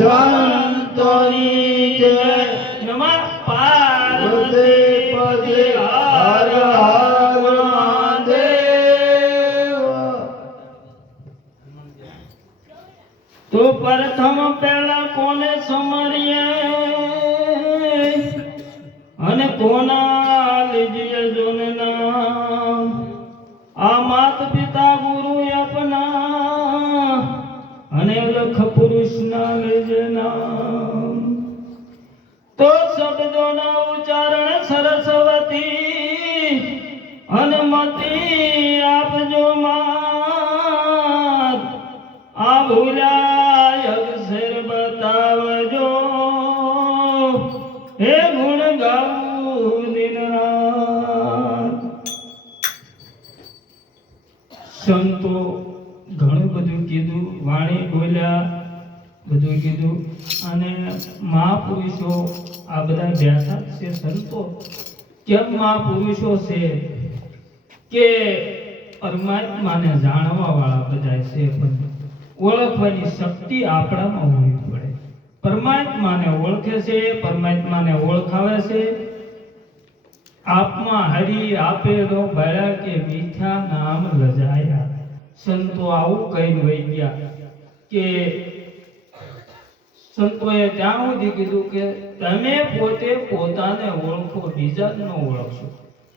સંતોની જય નમઃ પાર્વતી પદે હર હર મહાદેવ. તો પ્રથમ પહેલા કોને સમરીએ અને કોના લીજીએ જોનના આ માત પિતા ગુરુ અપના અને લખ પુરુષ ના લેજે નામ. તો શબ્દોના ઉચ્ચારણ સરસ્વતી અનમતી આપજો માત. આ ભૂલાય અક્ષર બતાવજો હે ગુણ ગાવું દિન રાત. સંતો ઘણું બધું કીધું, વાણી બોલ્યા, બધું કીધું. અને મહાપુરુષો આ બધા બેઠા છે. સંતો કેમ મહાપુરુષો છે કે પરમાત્માને જાણવા વાળા બધા છે, પણ ઓળખવાની શક્તિ આપણામાં હોવી પડે. પરમાત્માને ઓળખે છે, પરમાત્માને ઓળખાવે છે. આપમાં હરી આપે નો ભળ્યા કે મીઠા નામ લજાયા. સંતો આવું કહીને વહી ગયા કે સંતોએ ત્યાં સુધી કીધું કે તમે પોતે પોતાને ઓળખો, બીજાને ન ઓળખશો.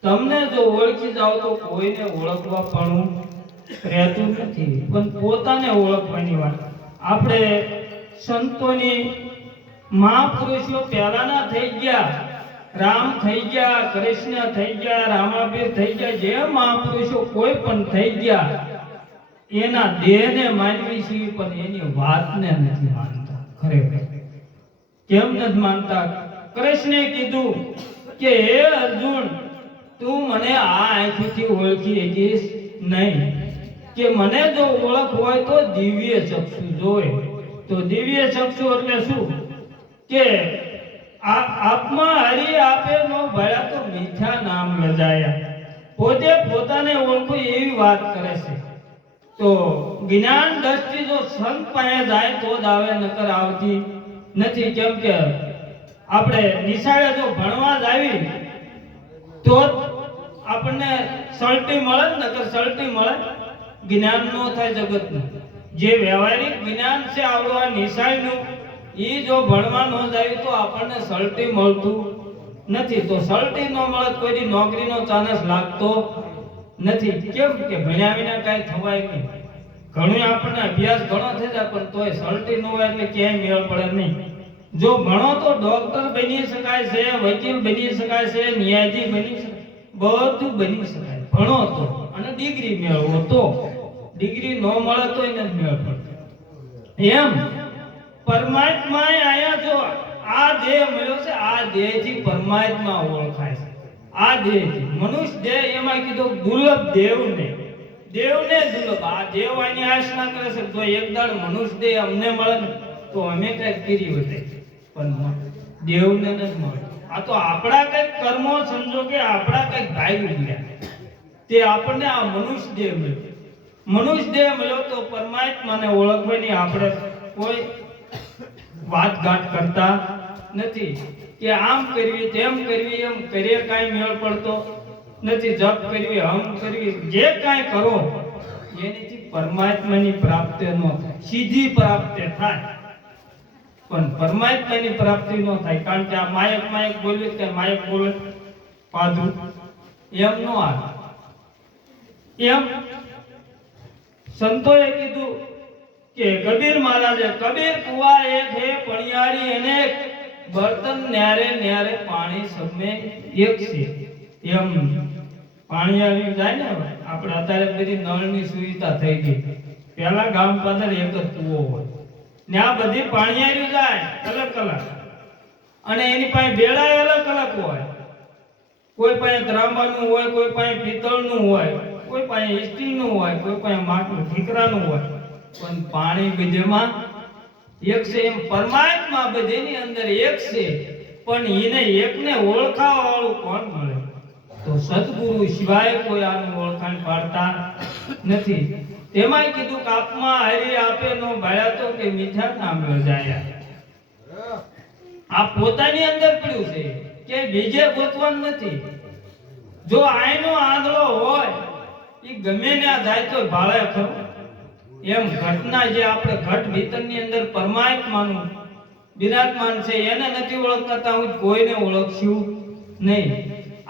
તમને જો ઓળખી જાઓ તો કોઈને ઓળખવા પણ રહેતું નથી, પણ પોતાને ઓળખવાની વાત. આપણે સંતોની મહાપુરુષો પહેલાના થઈ ગયા, રામ થઈ ગયા, કૃષ્ણ થઈ ગયા, રામાબીર થઈ ગયા, જે મહાપુરુષો કોઈ પણ થઈ ગયા એના દેહને માનવી છીએ, પણ એની વાતને નથી માનતા. ખરેખર કેમ નથી માનતા? કૃષ્ણે કીધું કે હે અર્જુન, તું મને આ આંખથી ઓળખી શકીશ નહીં, કે મને જો ઓળખ હોય તો દિવ્ય ચક્ષુ જોવે. તો દિવ્ય ચક્ષુ એટલે શું? કે આપમાં હરી આપે નો ભળ્યા તો મીઠા નામ લજાયા. પોતે પોતાને ઓળખો એવી વાત કરે છે. તો જ્ઞાન દ્રષ્ટિ જો સંત પાસે જાય તો જ આવે, નકર આવતી નથી. કેમ કે આપણે નિશાળે જો ભણવા જ આવી તો આપણને સલટી મળે, નકર સલટી મળે જ્ઞાન નો થાય જગતનું. જે વ્યવહારિક જ્ઞાન છે આવડવા નિશાળનું, એ જો ભણવા ન જાય તો આપણને સલટી મળતું નથી. તો સલટી ન મળે કોઈ નોકરીનો ચાન્સ લાગતો નથી. કેમ કે ભણ્યા વિના કાંઈ થવાય નહીં. ઘણું આપણને અભ્યાસ ઘણો થઈ જાય, પણ તોય સલટી ન હોય એટલે ક્યાંય મેળ પડે નહીં. જો ભણો તો ડોક્ટર બની શકાય છે, વકીલ બની શકાય છે, ન્યાયાધીશ બની શકાય, બધું બની શકાય ભણો તો. અને ડિગ્રી મેળવો તો. ડિગ્રી ન મળે તો એને મેળ પડે. એમ પરમાત્માએ આયા જો આ દેહ મળ્યો છે, આ દેહથી પરમાત્મા ઓળખાય છે. આ દેહથી મનુષ્ય દેહ એમાં કીધું દુર્લભ દેવને દુર્લભ. આ દેવ આની આશના કરે છે તો એક દાડ મનુષ્ય દેહ અમને મળે ને તો અમે કઈ કરી વધે, પણ દેવને નથી મળે. આ તો આપણા કઈક કર્મો સમજો કે આપણા કઈક ભાગ ઉડ્યા તે આપણને આ મનુષ્ય દેહ મળ્યો. મનુષ્ય દેહ મળ્યો તો પરમાત્માને ઓળખવાની આપણે કોઈ વાતઘાટ કરતા નથી કે આમ કરવી તેમ કરવી, એમ કરીએ કાંઈ મેળ પડતો નથી. જપ કરવી, હમ કરવી, જે કાંઈ કરો એનીથી પરમાત્માની પ્રાપ્તિ ન થાય. સીધી પ્રાપ્તિ થાય પણ પરમાત્માની પ્રાપ્તિ ન થાય. કારણ કે આ માયક બોલ્યું કે માયક બોલે પાધું એમ ન આવે. એમ સંતોએ કીધું કે કબીર મહારાજે, કબીર કુવા એક હે પણિયારી અનેક, બર્તન ન્યારે ન્યારે પાણી સબમે એક છે. એમ પાણીયારી જાય ને, આપણે અત્યારે બધી નળની સુવિધા થઈ ગઈ. પહેલા ગામ પાદર એક જ કુવો હોય ને આ બધી પાણીયારી જાય અલગ અલગ, અને એની પાસે બેડા અલગ અલગ હોય. કોઈ પાસે ત્રાંબાનું હોય, કોઈ પાસે પિત્તળનું હોય, કોઈ પાસે સ્ટીલનું હોય, કોઈ પાસે માટલું ઠીકરાનું હોય, પણ પાણી બધેમાં એક છે. એમ પરમાત્મા બધેની અંદર એક છે, પણ એને એકને ઓળખાવા વાળું કોણ મળે? તો સદગુરુ સિવાય કોઈ આનું ઓળખાણ પાડતા નથી. તેમાંય કીધું કે આપમાં હરી આપે નો ભળ્યા તો કે મીઠા નામ લજાયા. આ પોતાની અંદર પડ્યું છે કે બીજે ગોતવાનું નથી. જો આયનો આંધળો હોય એ ગમે ત્યાં જાય તો ભાળે ખરો. એમ ઘટના જે આપણે ઘટ ભીતરની અંદર પરમાત્માનું બિરાજમાન છે એને નથી ઓળખતા, હું કોઈને ઓળખશું નહીં.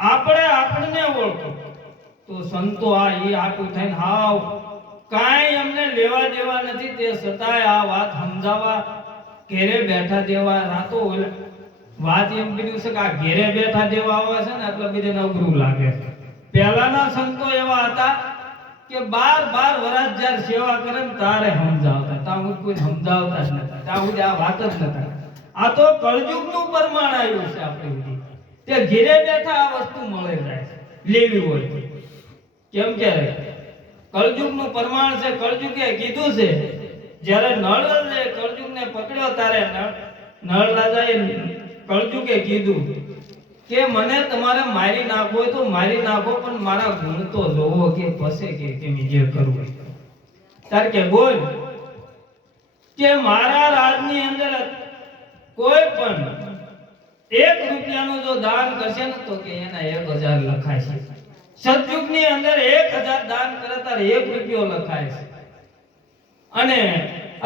આપણે આપણને ઓળખો તો સંતો આ એ આટું થઈને હાવ કાંઈ અમને લેવા દેવા નથી, તે છતાંય આ વાત સમજાવવા ઘેરે બેઠા દેવા રાતો વાત એમ કીધું છે કે આ ઘેરે બેઠા દેવા આવે છે ને એટલે બીજાને અઘરું લાગે છે. પહેલાના સંતો એવા હતા કે 12 વર્ષ જ્યારે સેવા કરે ને તારે સમજાવતા, ત્યાં કોઈ સમજાવતા જ નતા, ત્યાં આ વાત જ નતા. આ તો કળયુગનું પ્રમાણ આવ્યું છે આપણે સુધી, તે ઘેરે બેઠા આ વસ્તુ મળે જાય છે લેવી હોય તો. કેમ કે કળયુગનું પ્રમાણ છે. કળયુગે કીધું છે જ્યારે નળ રાજાએ કળયુગને પકડ્યો ત્યારે નળ રાજાએ કળયુગે કીધું કે મને તમારે મારી નાખવો હોય તો મારી નાખો, પણ મારા ગુણ તો જોવો કે પસે કે તમે જે કરવું તાર કે બોલ કે મારા રાજની અંદર કોઈ પણ 1 રૂપિયાનું જો દાન કરશે ને તો કે એના 1000 લખાય છે. સતયુગની અંદર 1000 દાન કરે ત્યારે 1 રૂપિયો લખાય છે. અને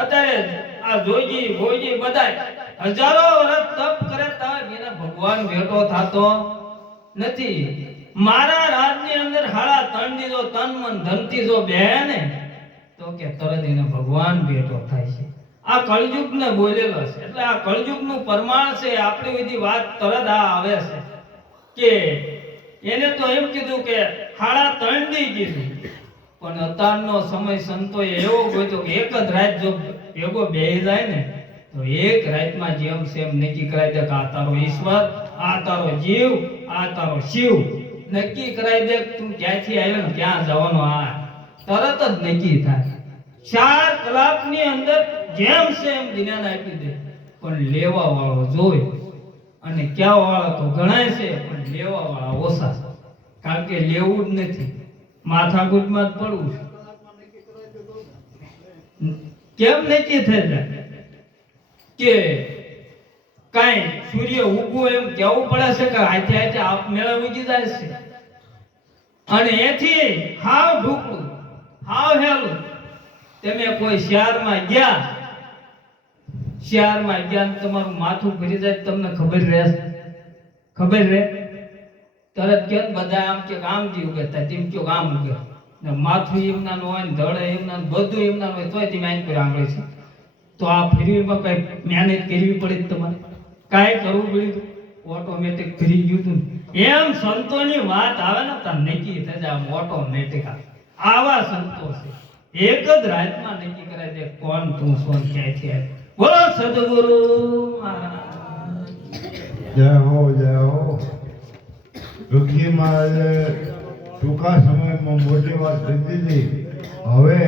અત્યારે આ જોઈજી ભોઈજી બધાય હજારો વર્ષ તપ કરે તો એના ભગવાન ભેટો થાતો નથી. મારા રાજની અંદર 3.5 દી જો તન મન ધનથી જો બેહે ને તો કે તરત એને ભગવાન ભેટો થાય છે. આ કળયુગને બોલેલો છે. એટલે આ કળયુગનું પ્રમાણ છે. આપણી બધી વાત તરત આ આવે છે કે એને તો એમ કીધું કે 3.5 દી કીધું, પણ અત્યારનો સમય સંતોએ એવો ગોત્યો કે એક જ રાત જો ભેગો બેહી જાય ને તો એક રાતમાં જેમ સેમ નક્કી કરાવી દે કે આ તારો ઈશ્વર, આ તારો જીવ, આ તારો શિવ નક્કી કરાવી દે. તું ક્યાંથી આવ્યો ને ક્યાં જવાનો આ તરત જ નક્કી થાય. 4 કલાકની અંદર જેમ સેમ જ્ઞાન આપી દે. પણ લેવા વાળો જોઈ અને ક્યાં વાળા તો ગણાય છે પણ લેવા વાળા ઓછા, કારણ કે લેવું જ નથી, માથાકૂટમાં જ પડવું છે. કેમ નક્કી થઈ જાય કે કાઈ સૂર્ય ઉગવો એમ કેવું પડે છે કે હાથે હાથે આપ મેળા ઉગી જાય છે. અને એથી હાવ ઢુકડું હાવ હેલું તમે કોઈ શહેરમાં ગયા તમારું માથું ભરી જાય તમને ખબર રહે તરત કે બધા આમ કે આમ જી ઉગતા તેમ કે આમ ઉગે ને માથું એમના નો હોય ને ધડે એમના બધું એમના હોય તોય તમે આઈ પર આંગળે છે. તો આ ફેરીમાં કઈ મહેનત કરવી પડી તમારે, કાંઈ કરવું પડ્યું, ઓટોમેટિક ફરી ગયું હતું. એમ સંતોની વાત આવે ને તો નક્કી થઈ જાય ઓટોમેટિક. આવા સંતો છે એક જ રાતમાં નક્કી કરાય દે કોણ તું સોન ક્યાંથી આવે. બોલો સદગુરુ મહારાજ જય હો જય હો. દુઃખી મહારાજે ટૂંકા સમયમાં મોટી વાત કરી દીધી. હવે